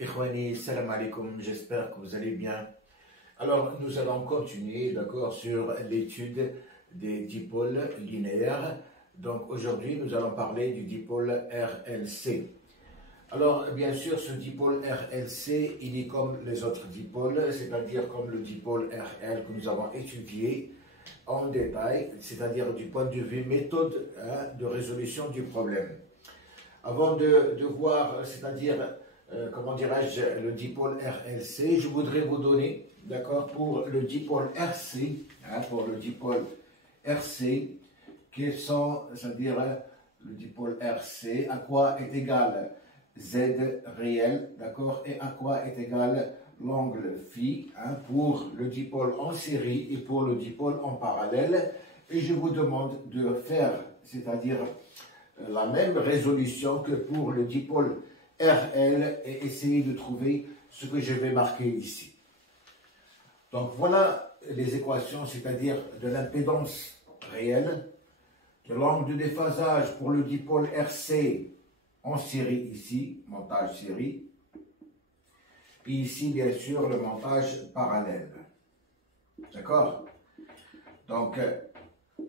Ikhwani, salam alaikum, j'espère que vous allez bien. Alors, nous allons continuer, d'accord, sur l'étude des dipôles linéaires. Donc, aujourd'hui, nous allons parler du dipôle RLC. Alors, bien sûr, ce dipôle RLC, il est comme les autres dipôles, c'est-à-dire comme le dipôle RL que nous avons étudié en détail, c'est-à-dire du point de vue méthode de résolution du problème. Avant de voir, c'est-à-dire, comment dirais-je, le dipôle RLC, je voudrais vous donner, d'accord, pour le dipôle RC, pour le dipôle RC, quels sont, c'est-à-dire, le dipôle RC, à quoi est égal Z réel, d'accord, et à quoi est égal l'angle phi, pour le dipôle en série et pour le dipôle en parallèle. Et je vous demande de faire, c'est-à-dire, la même résolution que pour le dipôle RL et essayer de trouver ce que je vais marquer ici. Donc voilà les équations, c'est-à-dire de l'impédance réelle, de l'angle de déphasage pour le dipôle RC en série ici, montage série, et ici bien sûr le montage parallèle. D'accord? Donc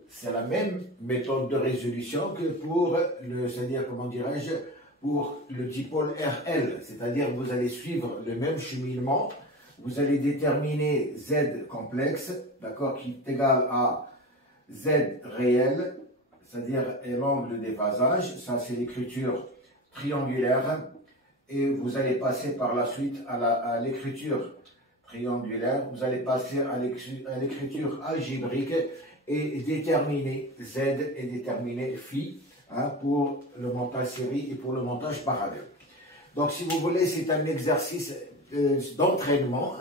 c'est la même méthode de résolution que pour le, c'est-à-dire, comment dirais-je, pour le dipôle RL, c'est-à-dire vous allez suivre le même cheminement, vous allez déterminer Z complexe, d'accord, qui est égal à Z réel, c'est-à-dire l'angle de déphasage, ça c'est l'écriture triangulaire, et vous allez passer par la suite à l'écriture triangulaire, vous allez passer à l'écriture algébrique, et déterminer Z et déterminer phi pour le montage série et pour le montage parallèle. Donc, si vous voulez, c'est un exercice d'entraînement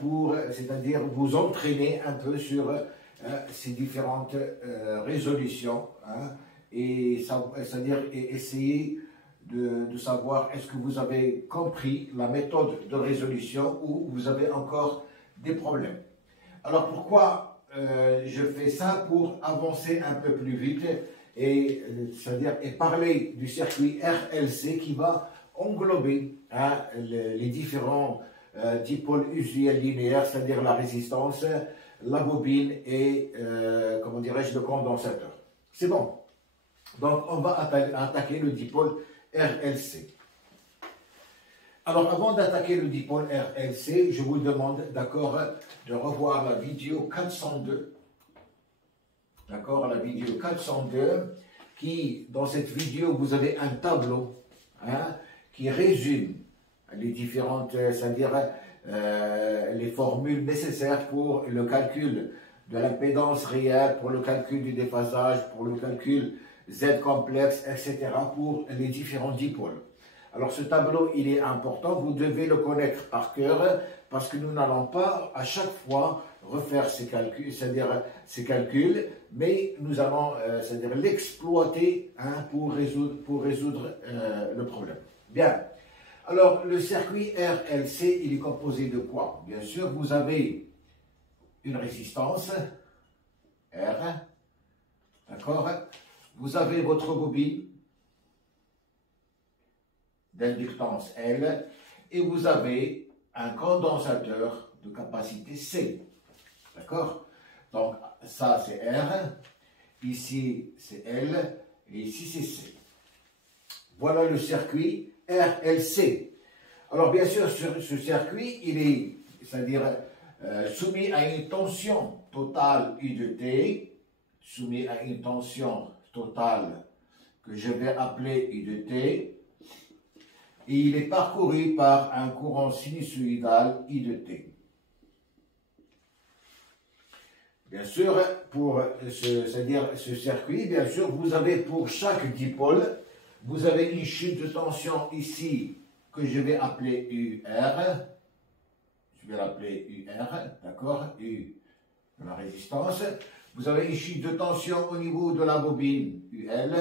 pour, c'est-à-dire vous entraîner un peu sur ces différentes résolutions et c'est-à-dire essayer de savoir est-ce que vous avez compris la méthode de résolution ou vous avez encore des problèmes. Alors, pourquoi je fais ça? Pour avancer un peu plus vite et, c'est-à-dire, et parler du circuit RLC qui va englober les différents dipôles usuels linéaires, c'est-à-dire la résistance, la bobine et, comment dirais-je, le condensateur. C'est bon. Donc, on va attaquer le dipôle RLC. Alors, avant d'attaquer le dipôle RLC, je vous demande, d'accord, de revoir la vidéo 402. D'accord, la vidéo 402, qui, dans cette vidéo, vous avez un tableau qui résume les différentes, c'est-à-dire les formules nécessaires pour le calcul de l'impédance réelle, pour le calcul du déphasage, pour le calcul Z complexe, etc., pour les différents dipôles. Alors ce tableau, il est important, vous devez le connaître par cœur, parce que nous n'allons pas à chaque fois refaire ces calculs, c'est-à-dire ces calculs, mais nous allons c'est-à-dire l'exploiter pour résoudre le problème. Bien, alors le circuit RLC, il est composé de quoi? Bien sûr, vous avez une résistance, R, d'accord? Vous avez votre bobine, d'inductance L, et vous avez un condensateur de capacité C. D'accord? Donc, ça c'est R, ici c'est L, et ici c'est C. Voilà le circuit RLC. Alors, bien sûr, ce circuit, il est, c'est-à-dire, soumis à une tension totale U de T, soumis à une tension totale que je vais appeler U de T, et il est parcouru par un courant sinusoïdal I de T. Bien sûr, pour c'est-à-dire ce circuit, bien sûr, vous avez pour chaque dipôle, vous avez une chute de tension ici que je vais appeler UR. Je vais l'appeler UR, d'accord, U de la résistance. Vous avez une chute de tension au niveau de la bobine UL.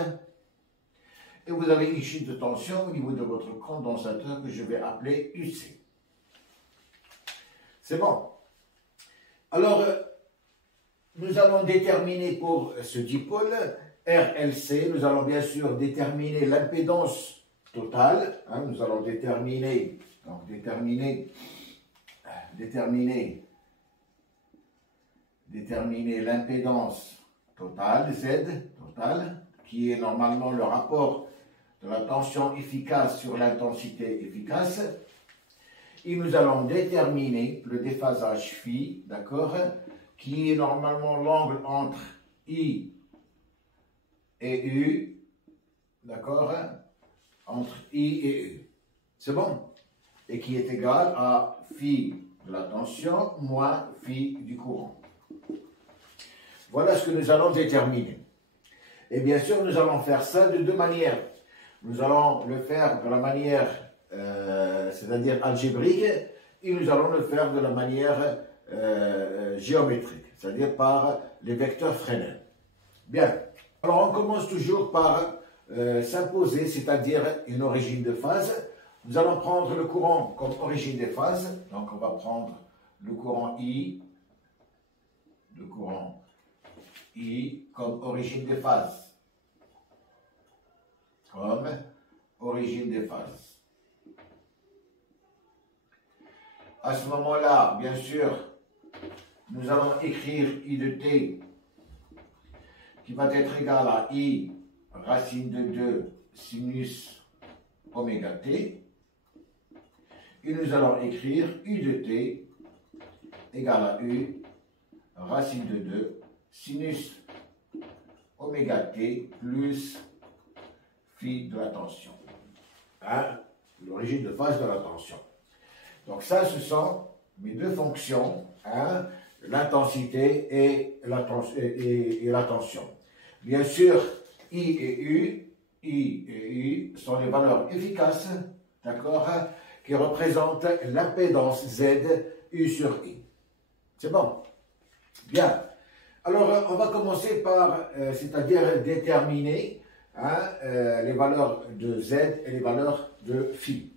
Et vous avez une chute de tension au niveau de votre condensateur que je vais appeler UC. C'est bon. Alors, nous allons déterminer pour ce dipôle RLC, nous allons bien sûr déterminer l'impédance total, hein, nous allons déterminer l'impédance totale, Z, totale, qui est normalement le rapport de la tension efficace sur l'intensité efficace. Et nous allons déterminer le déphasage phi, d'accord, qui est normalement l'angle entre I et U, d'accord, entre I et U. C'est bon? Et qui est égal à phi de la tension moins phi du courant. Voilà ce que nous allons déterminer. Et bien sûr, nous allons faire ça de deux manières. Nous allons le faire de la manière, c'est-à-dire algébrique, et nous allons le faire de la manière géométrique, c'est-à-dire par les vecteurs fresnel. Bien. Alors, on commence toujours par s'imposer, c'est-à-dire une origine de phase. Nous allons prendre le courant comme origine des phases. Donc, on va prendre le courant I, comme origine des phases. Comme origine des phases. À ce moment-là, bien sûr, nous allons écrire I de t qui va être égal à I racine de 2 sinus oméga t. Et nous allons écrire U de t égale à U racine de 2 sinus oméga t plus phi de la tension. Hein? L'origine de phase de la tension. Donc ça, ce sont mes deux fonctions, hein? L'intensité et la tension. Bien sûr, I et U sont les valeurs efficaces, d'accord, qui représentent l'impédance Z U sur I. C'est bon? Bien. Alors, on va commencer par, c'est-à-dire déterminer les valeurs de Z et les valeurs de phi.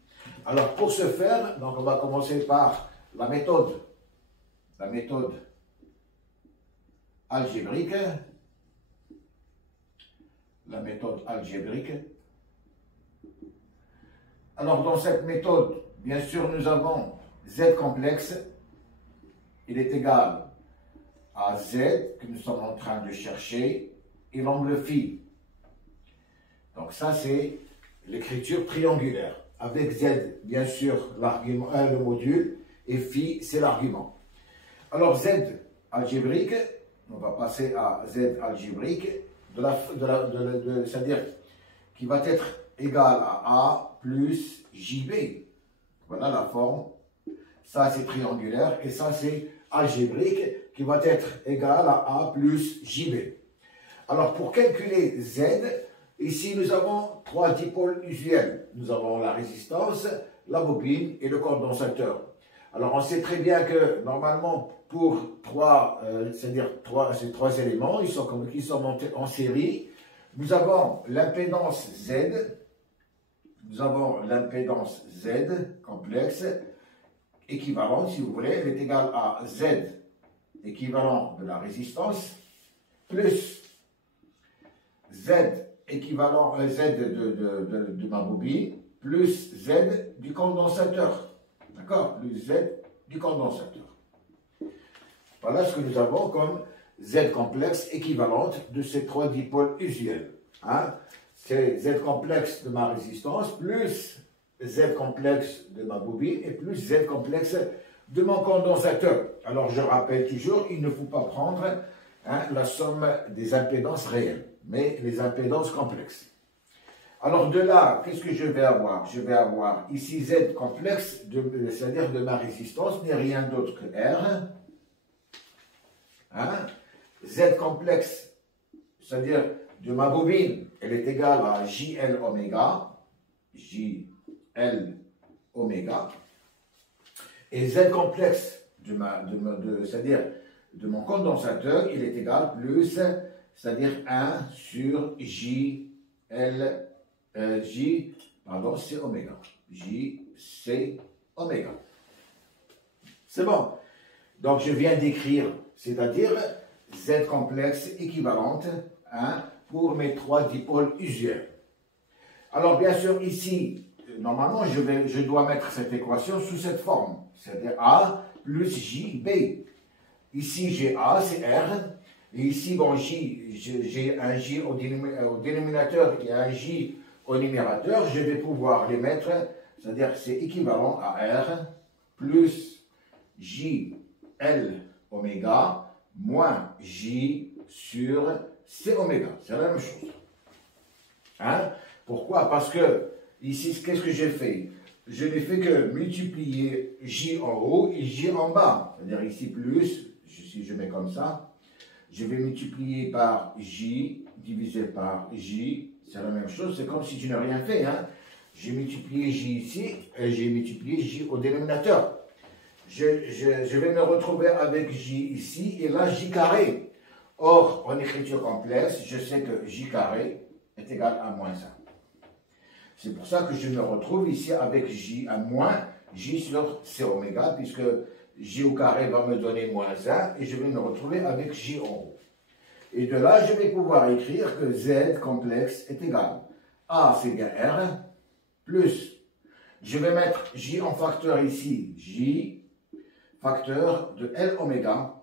Alors, pour ce faire, donc on va commencer par la méthode algébrique. Alors, dans cette méthode, bien sûr, nous avons Z complexe. Il est égal à Z que nous sommes en train de chercher et l'angle phi. Donc ça, c'est l'écriture triangulaire. Avec Z, bien sûr, l'argument, le module, et phi, c'est l'argument. Alors Z algébrique, on va passer à Z algébrique, c'est-à-dire qui va être égal à A plus JB. Voilà la forme. Ça, c'est triangulaire, et ça, c'est algébrique, qui va être égal à A plus JB. Alors, pour calculer Z, ici, nous avons trois dipôles usuels. Nous avons la résistance, la bobine et le condensateur. Alors, on sait très bien que, normalement, pour ces trois éléments, ils sont montés en série. Nous avons l'impédance Z. Nous avons l'impédance Z complexe, équivalente, si vous voulez. Elle est égale à Z, équivalent de la résistance, plus Z équivalent Z de ma bobine, plus Z du condensateur. D'accord? Plus Z du condensateur. Voilà ce que nous avons comme Z complexe équivalente de ces trois dipôles usuels. Hein? C'est Z complexe de ma résistance, plus Z complexe de ma bobine, et plus Z complexe de mon condensateur. Alors je rappelle toujours, il ne faut pas prendre la somme des impédances réelles, mais les impédances complexes. Alors de là, qu'est-ce que je vais avoir? Je vais avoir ici Z complexe, c'est-à-dire de ma résistance, n'est rien d'autre que R. Z complexe, c'est-à-dire de ma bobine, elle est égale à JL oméga. Et Z complexe, c'est-à-dire de mon condensateur, il est égal plus, c'est-à-dire 1 sur C oméga. JC oméga. C'est bon. Donc, je viens d'écrire, c'est-à-dire Z complexe équivalente pour mes trois dipôles usuels. Alors, bien sûr, ici, normalement, je dois mettre cette équation sous cette forme. C'est-à-dire A plus JB. Ici, j'ai A, c'est R. Et ici, bon, j'ai un J au dénominateur et un J au numérateur. Je vais pouvoir les mettre, c'est-à-dire c'est équivalent à R plus JL oméga moins J sur C oméga. C'est la même chose. Hein? Pourquoi? Parce que ici, qu'est-ce que j'ai fait? Je n'ai fait que multiplier J en haut et J en bas. C'est-à-dire ici plus, si je mets comme ça, je vais multiplier par J divisé par J. C'est la même chose, c'est comme si je n'ai rien fait. Hein? J'ai multiplié J ici et j'ai multiplié J au dénominateur. Je vais me retrouver avec J ici et là J carré. Or, en écriture complexe, je sais que J carré est égal à moins 1. C'est pour ça que je me retrouve ici avec J à moins J sur C oméga, puisque J au carré va me donner moins 1, et je vais me retrouver avec J en haut. Et de là, je vais pouvoir écrire que Z complexe est égal. A, c'est bien R, plus, je vais mettre J en facteur ici, J, facteur de L oméga,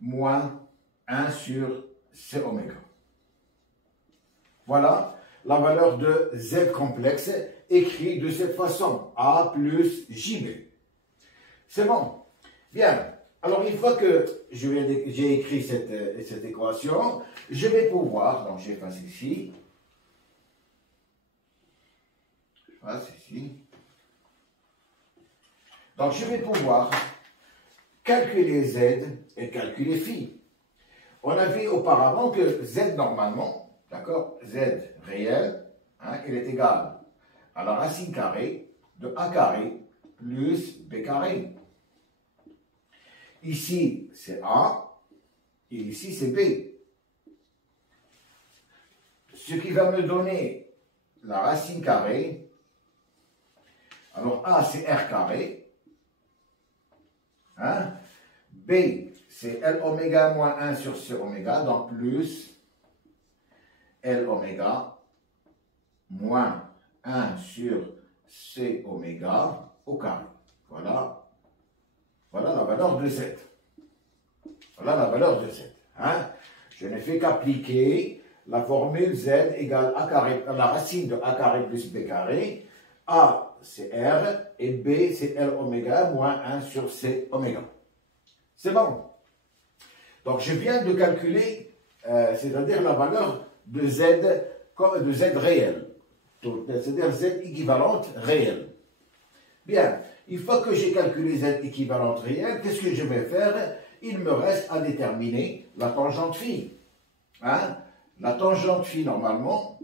moins 1 sur C oméga. Voilà la valeur de Z complexe écrite de cette façon, A plus JB. C'est bon. Bien. Alors, une fois que j'ai écrit cette équation, je vais pouvoir, donc j'efface ici, donc je vais pouvoir calculer Z et calculer phi. On a vu auparavant que Z normalement, d'accord, Z réel, hein, il est égal à la racine carrée de A carré plus B carré. Ici, c'est A, et ici, c'est B. Ce qui va me donner la racine carrée. Alors, A, c'est R carré. Hein? B, c'est L oméga moins 1 sur C oméga, donc plus L oméga moins 1 sur C oméga au carré. Voilà. Voilà la valeur de Z. Voilà la valeur de Z. Hein? Je ne fais qu'appliquer la formule Z égale A carré, la racine de A carré plus B carré. A, c'est R, et B, c'est L oméga moins 1 sur C oméga. C'est bon. Donc, je viens de calculer, c'est-à-dire la valeur de Z réel. C'est-à-dire Z équivalente réelle. Bien. Une fois que j'ai calculé Z équivalente réelle, qu'est-ce que je vais faire? Il me reste à déterminer la tangente phi. Hein? La tangente phi, normalement,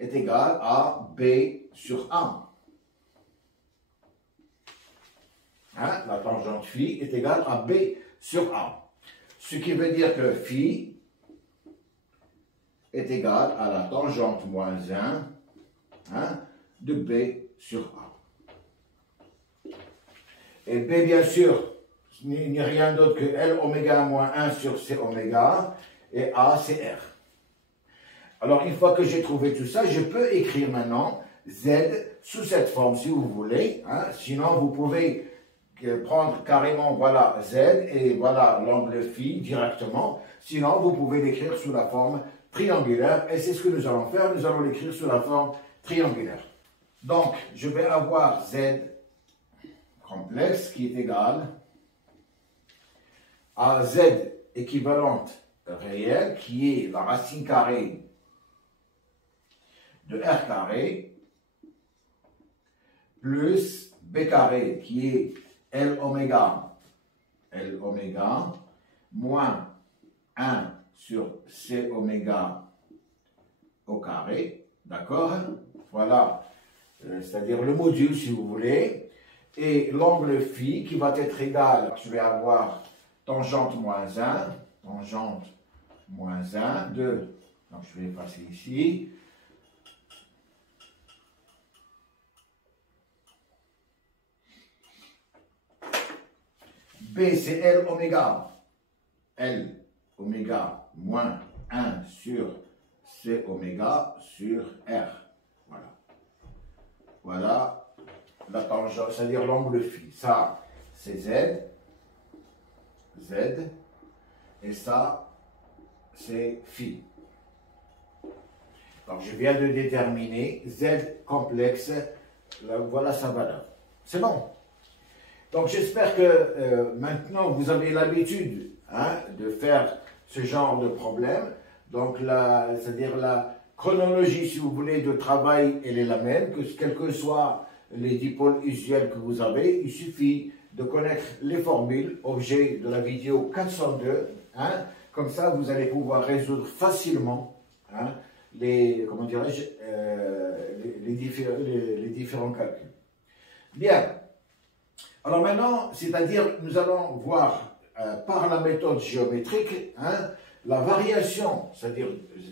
est égale à B sur A. Hein? La tangente phi est égale à B sur A. Ce qui veut dire que phi est égal à la tangente moins 1, hein, de B sur A. Et B, bien sûr, n'est rien d'autre que L oméga moins 1 sur C oméga, et A, c'est R. Alors, une fois que j'ai trouvé tout ça, je peux écrire maintenant Z sous cette forme, si vous voulez. Hein. Sinon, vous pouvez prendre carrément, voilà, Z, et voilà l'angle phi directement. Sinon, vous pouvez l'écrire sous la forme triangulaire, et c'est ce que nous allons faire. Nous allons l'écrire sous la forme triangulaire. Donc, je vais avoir Z complexe qui est égal à Z équivalente réelle qui est la racine carrée de R carré plus B carré qui est L oméga moins 1 sur C oméga au carré, d'accord? Voilà, c'est-à-dire le module si vous voulez. Et l'angle phi qui va être égal, je vais avoir tangente moins 1 de, donc je vais passer ici, B c'est L oméga moins 1 sur C oméga sur R. Voilà. Voilà la tangente, c'est-à-dire l'angle phi. Ça, c'est Z. Z. Et ça, c'est phi. Donc, je viens de déterminer Z complexe. Là, voilà sa valeur. C'est bon. Donc, j'espère que maintenant, vous avez l'habitude de faire ce genre de problème. Donc, c'est-à-dire la chronologie, si vous voulez, de travail, elle est la même, que quels que soient les dipôles usuels que vous avez, il suffit de connaître les formules, objet de la vidéo 402, comme ça, vous allez pouvoir résoudre facilement comment dirais-je, les différents calculs. Bien. Alors maintenant, c'est-à-dire, nous allons voir par la méthode géométrique la variation, c'est-à-dire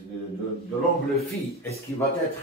de l'angle phi. Est-ce qu'il va être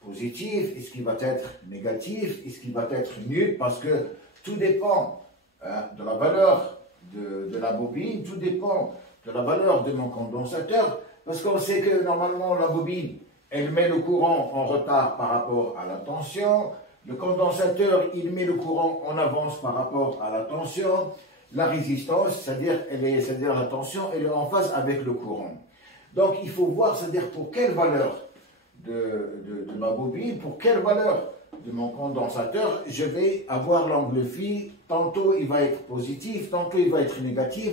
positif? Est-ce qu'il va être négatif? Est-ce qu'il va être nul? Parce que tout dépend de la valeur de la bobine, tout dépend de la valeur de mon condensateur, parce qu'on sait que normalement la bobine, elle met le courant en retard par rapport à la tension, le condensateur, il met le courant en avance par rapport à la tension, la résistance, c'est-à-dire la tension, elle est en phase avec le courant. Donc il faut voir, c'est-à-dire pour quelle valeur de ma bobine, pour quelle valeur de mon condensateur, je vais avoir l'angle phi. Tantôt il va être positif, tantôt il va être négatif,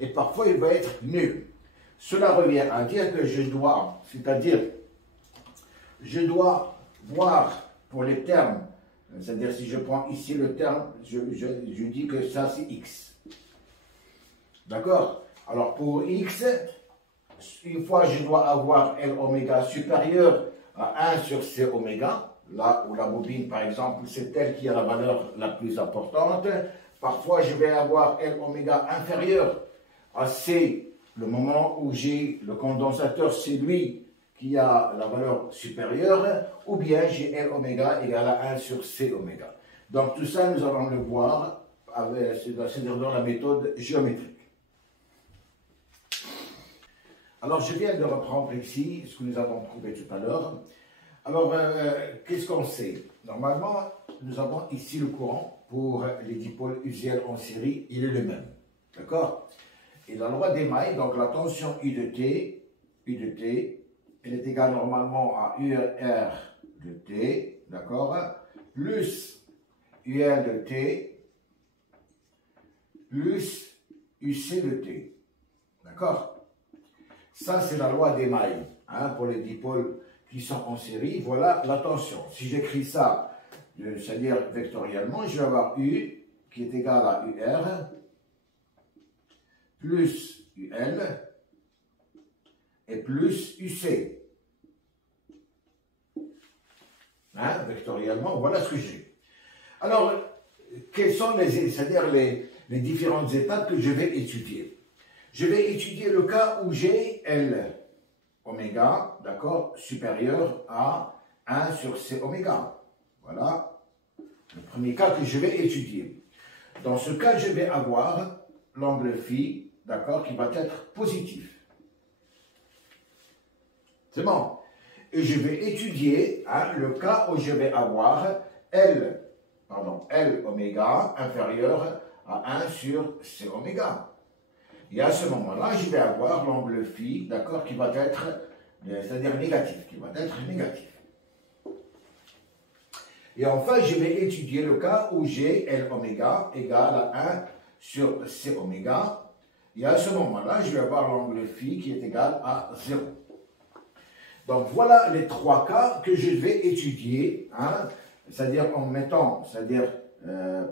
et parfois il va être nul. Cela revient à dire que je dois, c'est-à-dire, je dois voir pour les termes, c'est-à-dire si je prends ici le terme, je dis que ça c'est x. D'accord? Alors pour x, une fois je dois avoir L oméga supérieur à 1 sur C oméga, là où la bobine par exemple c'est elle qui a la valeur la plus importante. Parfois je vais avoir L oméga inférieur à C, le moment où j'ai le condensateur, c'est lui qui a la valeur supérieure, ou bien j'ai L oméga égale à 1 sur C oméga. Donc tout ça nous allons le voir c'est-à-dire dans la méthode géométrique. Alors, je viens de reprendre ici ce que nous avons trouvé tout à l'heure. Alors, qu'est-ce qu'on sait? Normalement, nous avons ici le courant pour les dipôles usuels en série, il est le même. D'accord? Et la loi d'Emaille, donc la tension U de T, elle est égale normalement à UR de T, d'accord? Plus UR de T, plus UC de T. D'accord? Ça, c'est la loi d'Emaille pour les dipôles qui sont en série. Voilà la tension. Si j'écris ça, c'est-à-dire vectoriellement, je vais avoir U qui est égal à UR plus UL et plus UC. Vectoriellement, voilà ce que j'ai. Alors, quelles sont c'est-à-dire les différentes étapes que je vais étudier? Je vais étudier le cas où j'ai L oméga, d'accord, supérieur à 1 sur C oméga. Voilà le premier cas que je vais étudier. Dans ce cas, je vais avoir l'angle phi, d'accord, qui va être positif. C'est bon. Et je vais étudier le cas où je vais avoir L oméga inférieur à 1 sur C oméga. Et à ce moment-là, je vais avoir l'angle phi, d'accord, qui va être, c'est-à-dire négatif, Et enfin, je vais étudier le cas où j'ai L oméga égale à 1 sur C oméga. Et à ce moment-là, je vais avoir l'angle phi qui est égal à 0. Donc voilà les trois cas que je vais étudier, c'est-à-dire en mettant,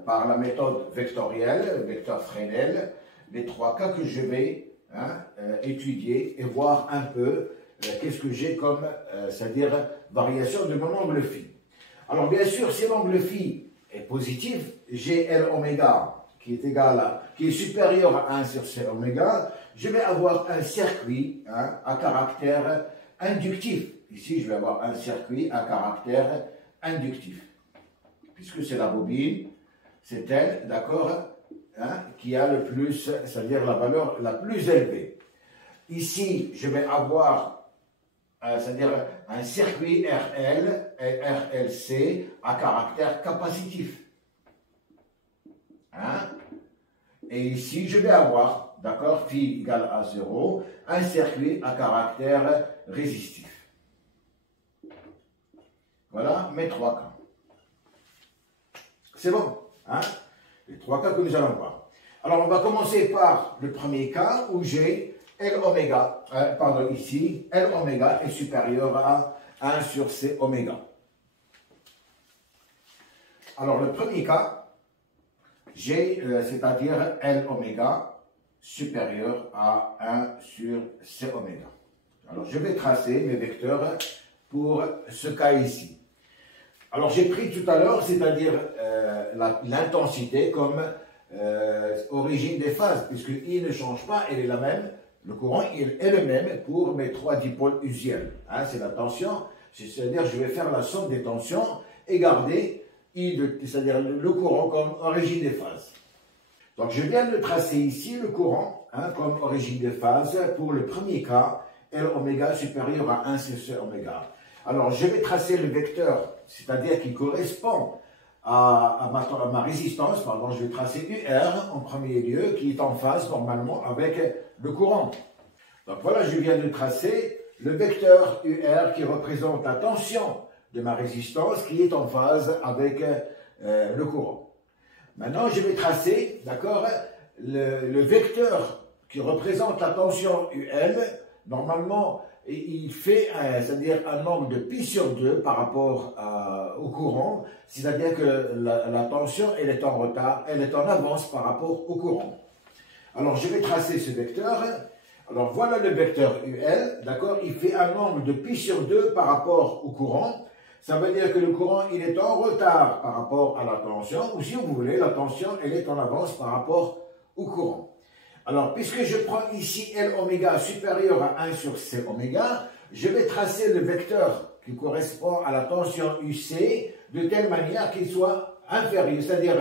par la méthode vectorielle, vecteur Fresnel, les trois cas que je vais étudier et voir un peu qu'est-ce que j'ai comme, c'est-à-dire variation de mon angle phi. Alors bien sûr, si l'angle phi est positif, j'ai L oméga qui est supérieur à 1 sur C oméga, je vais avoir un circuit à caractère inductif. Ici, je vais avoir un circuit à caractère inductif. Puisque c'est la bobine, c'est elle, d'accord, qui a le plus, c'est-à-dire la valeur la plus élevée. Ici, je vais avoir c'est-à-dire un circuit RL et RLC à caractère capacitif. Hein? Et ici, je vais avoir, d'accord, phi égale à 0, un circuit à caractère résistif. Voilà mes trois cas. C'est bon, hein? Les trois cas que nous allons voir. Alors, on va commencer par le premier cas où j'ai L oméga, pardon, ici, L oméga est supérieur à 1 sur C oméga. Alors, le premier cas, j'ai, c'est-à-dire L oméga supérieur à 1 sur C oméga. Alors, je vais tracer mes vecteurs pour ce cas ici. Alors, j'ai pris tout à l'heure, c'est-à-dire l'intensité comme origine des phases, puisque I ne change pas, elle est la même. Le courant il est le même pour mes trois dipôles usuels. Hein, c'est la tension, c'est-à-dire je vais faire la somme des tensions et garder I, c'est-à-dire le courant comme origine des phases. Donc, je viens de tracer ici le courant comme origine des phases pour le premier cas, L oméga supérieur à 1 sur C oméga. Alors, je vais tracer le vecteur, c'est-à-dire qui correspond à ma résistance. Pardon, je vais tracer UR en premier lieu, qui est en phase normalement avec le courant. Donc voilà, je viens de tracer le vecteur UR qui représente la tension de ma résistance qui est en phase avec le courant. Maintenant, je vais tracer, d'accord, le vecteur qui représente la tension UL. Normalement, il fait c'est-à-dire un angle de pi sur 2 par rapport au courant, c'est-à-dire que la tension elle est en retard, elle est en avance par rapport au courant. Alors je vais tracer ce vecteur. Alors voilà le vecteur UL, d'accord, il fait un angle de pi sur 2 par rapport au courant. Ça veut dire que le courant il est en retard par rapport à la tension, ou si vous voulez, la tension elle est en avance par rapport au courant. Alors, puisque je prends ici L oméga supérieur à 1 sur C oméga, je vais tracer le vecteur qui correspond à la tension UC de telle manière qu'il soit inférieur, c'est-à-dire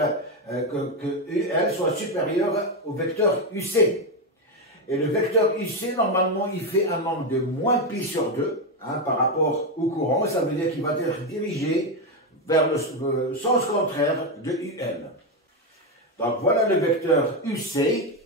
que UL soit supérieur au vecteur UC. Et le vecteur UC, normalement, il fait un angle de moins pi sur 2 par rapport au courant. Ça veut dire qu'il va être dirigé vers le sens contraire de UL. Donc voilà le vecteur UC,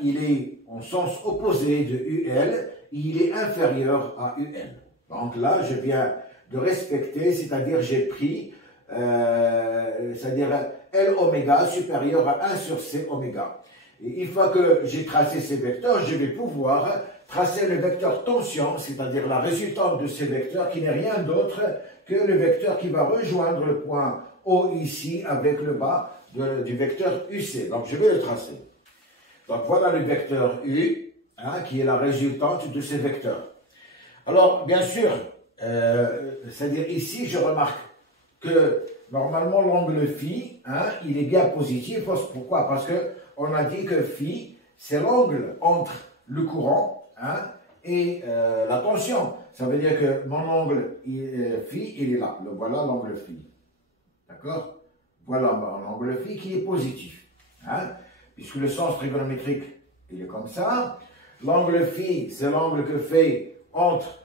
il est en sens opposé de UL, il est inférieur à UL. Donc là, je viens de respecter, c'est-à-dire j'ai pris, c'est-à-dire L oméga supérieur à 1 sur C oméga. Et une fois que j'ai tracé ces vecteurs, je vais pouvoir tracer le vecteur tension, c'est-à-dire la résultante de ces vecteurs qui n'est rien d'autre que le vecteur qui va rejoindre le point O ici avec le bas du vecteur UC. Donc, je vais le tracer. Donc, voilà le vecteur U, qui est la résultante de ces vecteurs. Alors, bien sûr, c'est-à-dire ici, je remarque que normalement, l'angle phi, il est bien positif. Pourquoi? Parce qu'on a dit que phi, c'est l'angle entre le courant et la tension. Ça veut dire que mon angle phi, il est là. Voilà l'angle phi. D'accord? Voilà l'angle phi qui est positif. Puisque le sens trigonométrique, il est comme ça. L'angle phi, c'est l'angle que fait entre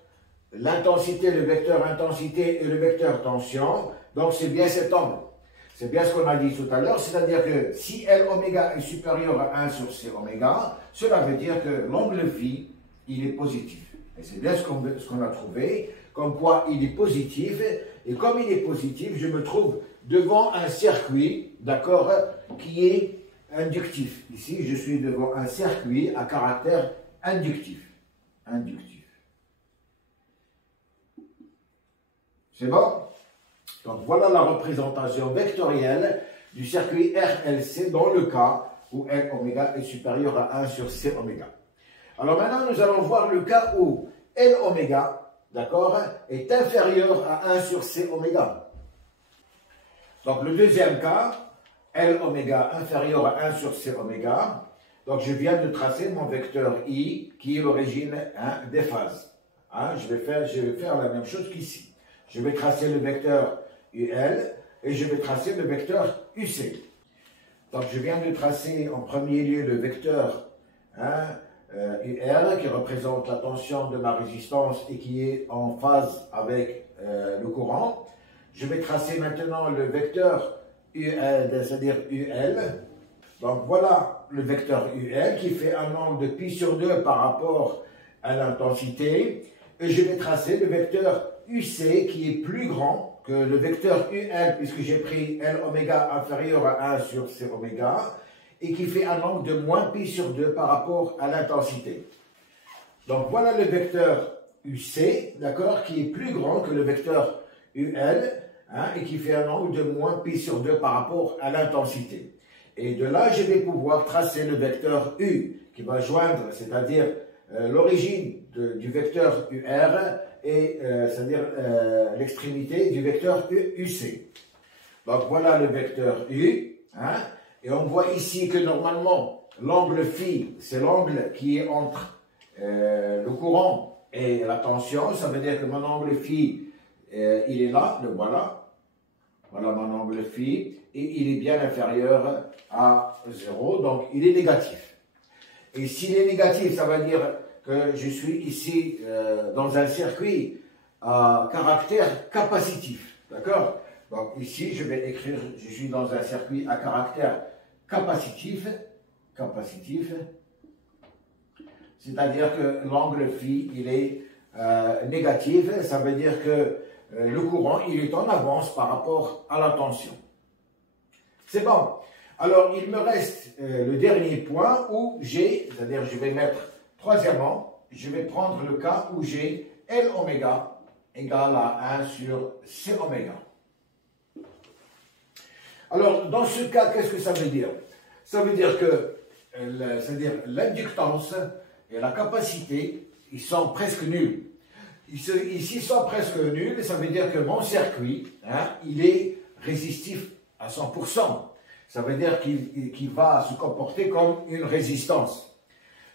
l'intensité, le vecteur intensité et le vecteur tension. Donc, c'est bien cet angle. C'est bien ce qu'on a dit tout à l'heure. C'est-à-dire que si L oméga est supérieur à 1 sur C oméga, cela veut dire que l'angle phi, il est positif. Et c'est bien ce qu'on a trouvé, comme quoi il est positif. Et comme il est positif, je me trouve devant un circuit, d'accord, qui est inductif. Ici, je suis devant un circuit à caractère inductif. C'est bon? Donc, voilà la représentation vectorielle du circuit RLC dans le cas où L oméga est supérieur à 1 sur C oméga. Alors maintenant, nous allons voir le cas où L oméga, d'accord, est inférieur à 1 sur C oméga. Donc, le deuxième cas, L oméga inférieur à 1 sur C oméga. Donc, je viens de tracer mon vecteur I, qui est l'origine des phases. Je vais faire la même chose qu'ici. Je vais tracer le vecteur UL et je vais tracer le vecteur UC. Donc, je viens de tracer en premier lieu le vecteur UR qui représente la tension de ma résistance et qui est en phase avec le courant. Je vais tracer maintenant le vecteur UL, c'est-à-dire UL. Donc voilà le vecteur UL qui fait un angle de pi sur 2 par rapport à l'intensité. Et je vais tracer le vecteur UC qui est plus grand que le vecteur UL puisque j'ai pris L oméga inférieur à 1 sur C oméga et qui fait un angle de moins pi sur 2 par rapport à l'intensité. Donc voilà le vecteur UC, d'accord, qui est plus grand que le vecteur UL et qui fait un angle de moins pi sur 2 par rapport à l'intensité. Et de là, je vais pouvoir tracer le vecteur U qui va joindre, c'est-à-dire l'origine du vecteur UR et c'est-à-dire l'extrémité du vecteur UC. Donc voilà le vecteur U. Et on voit ici que normalement, l'angle phi, c'est l'angle qui est entre le courant et la tension. Ça veut dire que mon angle phi, il est là, le voilà. Voilà mon angle phi. Et il est bien inférieur à 0, donc il est négatif. Et s'il est négatif, ça veut dire que je suis ici dans un circuit à caractère capacitif. D'accord? Donc ici, je vais écrire, je suis dans un circuit à caractère capacitif, c'est-à-dire que l'angle phi, il est négatif, ça veut dire que le courant, il est en avance par rapport à la tension. C'est bon. Alors, il me reste le dernier point où j'ai, c'est-à-dire je vais mettre, troisièmement, je vais prendre le cas où j'ai L oméga égale à 1 sur C oméga. Alors, dans ce cas, qu'est-ce que ça veut dire? Ça veut dire que c'est-à-dire l'inductance et la capacité, ils sont presque nuls. Ici, ils sont presque nuls, ça veut dire que mon circuit, il est résistif à 100%. Ça veut dire qu'il va se comporter comme une résistance.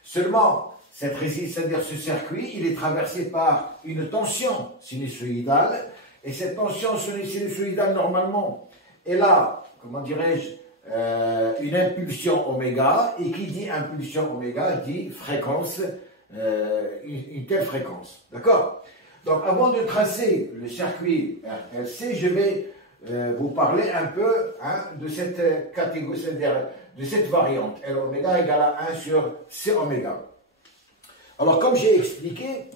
Seulement, cette résistance, c'est-à-dire ce circuit, il est traversé par une tension sinusoïdale, et cette tension sinusoïdale, normalement, elle a, comment dirais-je, une impulsion oméga, et qui dit impulsion oméga dit fréquence, une telle fréquence. D'accord? Donc, avant de tracer le circuit RLC, je vais vous parler un peu de cette catégorie, c'est-à-dire de cette variante, L oméga égale à 1 sur C oméga. Alors, comme j'ai expliqué,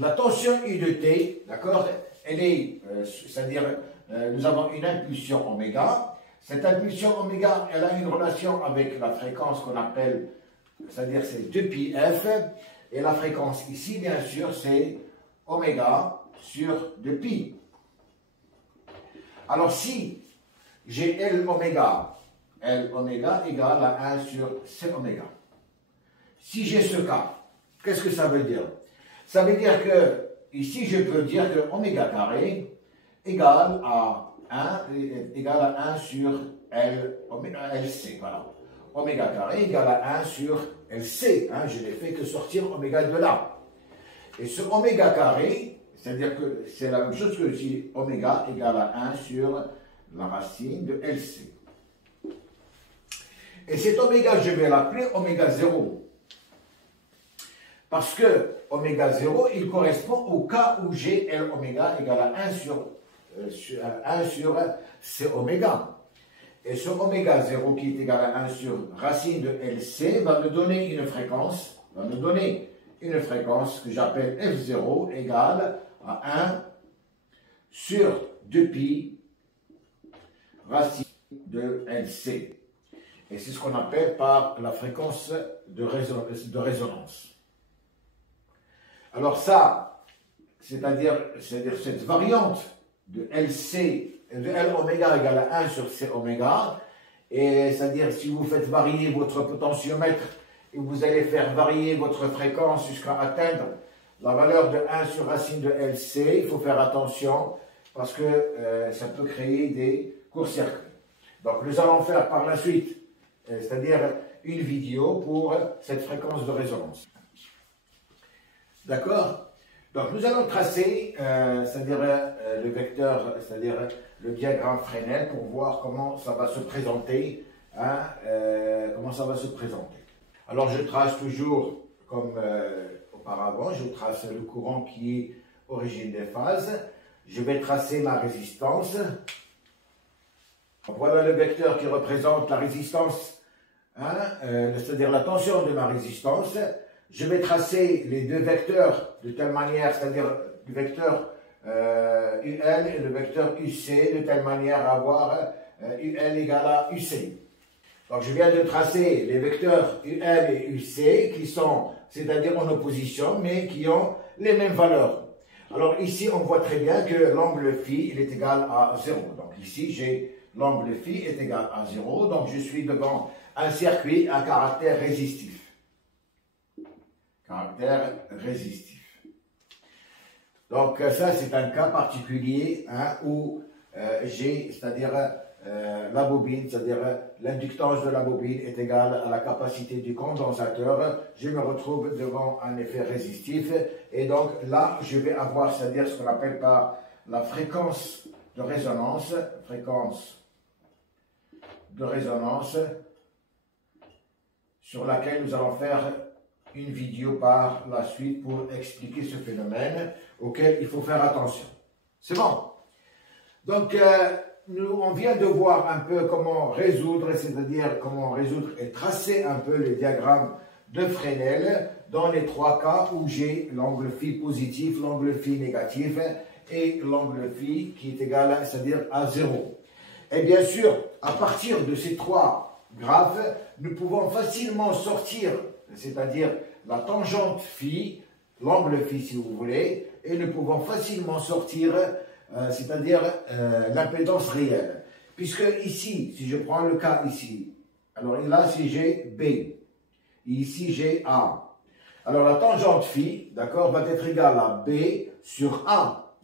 la tension U de T, d'accord, elle est, c'est-à-dire, nous avons une impulsion oméga. Cette impulsion oméga, elle a une relation avec la fréquence qu'on appelle, c'est-à-dire c'est 2πf, et la fréquence ici, bien sûr, c'est oméga sur 2π. Alors, si j'ai L oméga égale à 1 sur C oméga. Si j'ai ce cas, qu'est-ce que ça veut dire? Ça veut dire que, ici, je peux dire que oméga carré égale à 1 sur LC. Voilà. Oméga carré égale à 1 sur LC. Je n'ai fait que sortir oméga de là. Et ce oméga carré, c'est-à-dire que c'est la même chose que si oméga égale à 1 sur la racine de LC. Et cet oméga, je vais l'appeler oméga 0. Parce que oméga 0, il correspond au cas où j'ai L oméga égale à 1 sur C oméga. Et ce oméga 0 qui est égal à 1 sur racine de LC va me donner une fréquence, que j'appelle F0 égale à 1 sur 2π racine de LC. Et c'est ce qu'on appelle par la fréquence de résonance. Alors ça, c'est-à-dire cette variante de LC, de L oméga égale à 1 sur C oméga, et c'est-à-dire si vous faites varier votre potentiomètre et vous allez faire varier votre fréquence jusqu'à atteindre la valeur de 1 sur racine de LC, il faut faire attention parce que ça peut créer des courts-circuits. Donc nous allons faire par la suite, c'est-à-dire une vidéo pour cette fréquence de résonance. D'accord? Donc nous allons tracer, c'est-à-dire le vecteur, c'est-à-dire le diagramme Fresnel pour voir comment ça va se présenter. Alors je trace toujours comme auparavant. Je trace le courant qui est origine des phases. Je vais tracer ma résistance. Voilà le vecteur qui représente la résistance, hein, c'est-à-dire la tension de ma résistance. Je vais tracer les deux vecteurs de telle manière, c'est-à-dire le vecteur UL et le vecteur UC, de telle manière à avoir UL égale à UC. Donc je viens de tracer les vecteurs UL et UC qui sont, c'est-à-dire en opposition, mais qui ont les mêmes valeurs. Alors ici, on voit très bien que l'angle phi il est égal à 0. Donc ici, j'ai l'angle phi est égal à 0. Donc je suis devant un circuit à caractère résistif. Caractère résistif. Donc ça, c'est un cas particulier, hein, où j'ai, c'est-à-dire la bobine, c'est-à-dire l'inductance de la bobine est égale à la capacité du condensateur. Je me retrouve devant un effet résistif et donc là, je vais avoir, c'est-à-dire ce qu'on appelle par la fréquence de résonance, sur laquelle nous allons faire une vidéo par la suite pour expliquer ce phénomène auquel il faut faire attention. C'est bon. Donc, on vient de voir un peu comment résoudre, c'est-à-dire comment résoudre et tracer un peu le diagramme de Fresnel dans les trois cas où j'ai l'angle phi positif, l'angle phi négatif et l'angle phi qui est égal, c'est-à-dire à 0. Et bien sûr, à partir de ces trois graphes, nous pouvons facilement sortir, c'est-à-dire la tangente phi, l'angle phi si vous voulez, et nous pouvons facilement sortir c'est-à-dire l'impédance réelle. Puisque ici, si je prends le cas ici, alors là, si j'ai B, ici j'ai A. Alors la tangente phi, d'accord, va être égale à B sur A.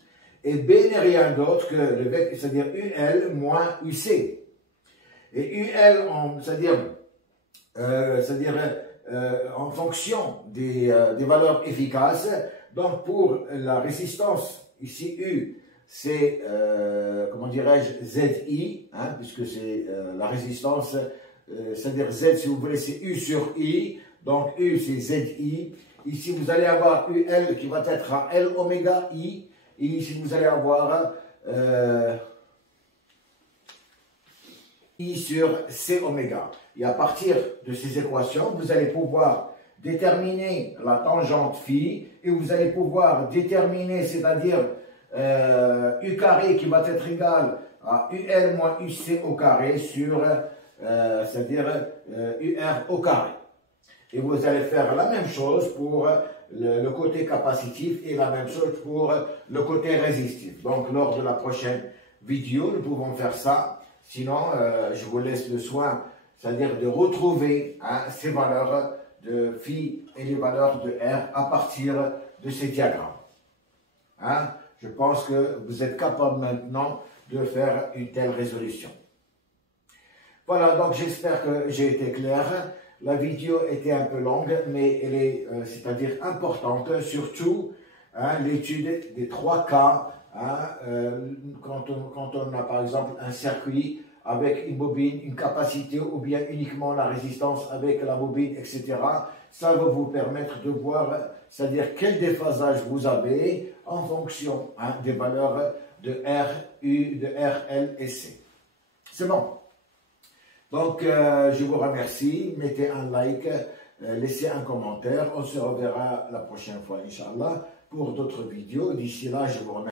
Et B n'est rien d'autre que le vecteur, c'est-à-dire UL moins UC. Et UL, c'est-à-dire en fonction des valeurs efficaces, donc pour la résistance, ici U, c'est, comment dirais-je, ZI, hein, puisque c'est la résistance, c'est-à-dire Z, si vous voulez, c'est U sur I, donc U c'est ZI. Ici, vous allez avoir UL qui va être à L oméga I, et ici, vous allez avoir I sur C oméga. Et à partir de ces équations, vous allez pouvoir déterminer la tangente phi, et vous allez pouvoir déterminer, c'est-à-dire U carré qui va être égal à UL moins UC au carré sur, c'est-à-dire UR au carré. Et vous allez faire la même chose pour le côté capacitif et la même chose pour le côté résistif. Donc, lors de la prochaine vidéo, nous pouvons faire ça. Sinon, je vous laisse le soin, c'est-à-dire de retrouver, hein, ces valeurs de phi et les valeurs de R à partir de ces diagrammes. Hein? Je pense que vous êtes capable maintenant de faire une telle résolution. Voilà, donc j'espère que j'ai été clair. La vidéo était un peu longue, mais elle est, c'est-à-dire importante, surtout hein, l'étude des trois cas. Hein, quand on a par exemple un circuit avec une bobine, une capacité ou bien uniquement la résistance avec la bobine, etc. Ça va vous permettre de voir, c'est-à-dire quel déphasage vous avez en fonction hein, des valeurs de R, U, de R, L et C. C'est bon. Donc, je vous remercie. Mettez un like, laissez un commentaire. On se reverra la prochaine fois, Inch'Allah, pour d'autres vidéos. D'ici là, je vous remercie.